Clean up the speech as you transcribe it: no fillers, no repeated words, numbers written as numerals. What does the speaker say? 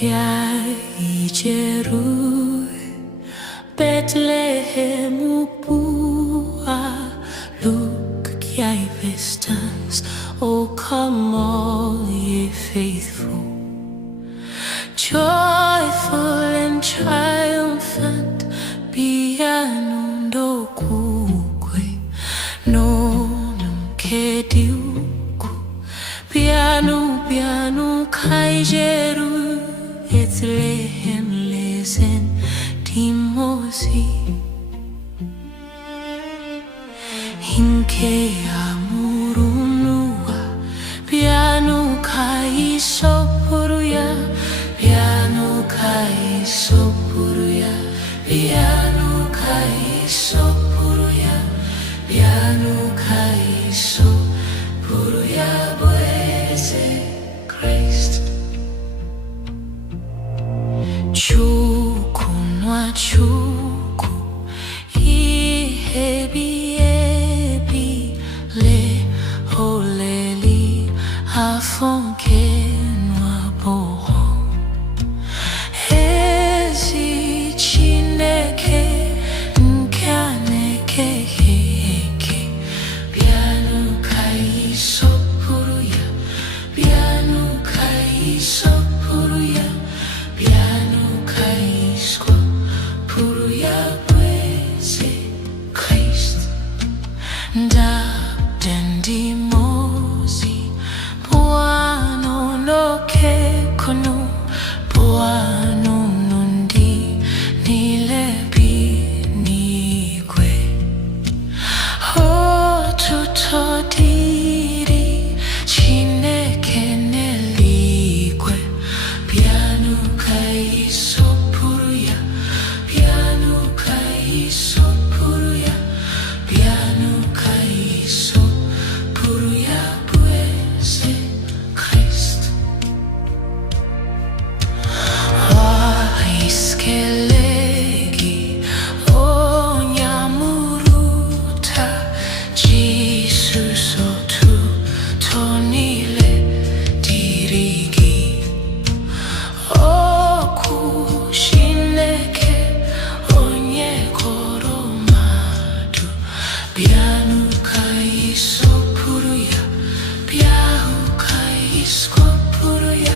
ya ijeru Bethlehem bua look ya distance. Oh come all ye faithful, joyful and triumphant, piano kukwe no kediuku piano piano kaijeru Bethlehem lesen timosi hinke amurunua piano kai sopuruya piano kai sopuruya piano kai sopuruya piano kai sopuruya buese Christ chuku nwa chuku ihebi ebi le holeli afonke nwa boho ezi chineke nkaneke heke piano kai sopuruya piano kai sopuruya piano kai sopuruya buese Christ da dendi mosi buano no ke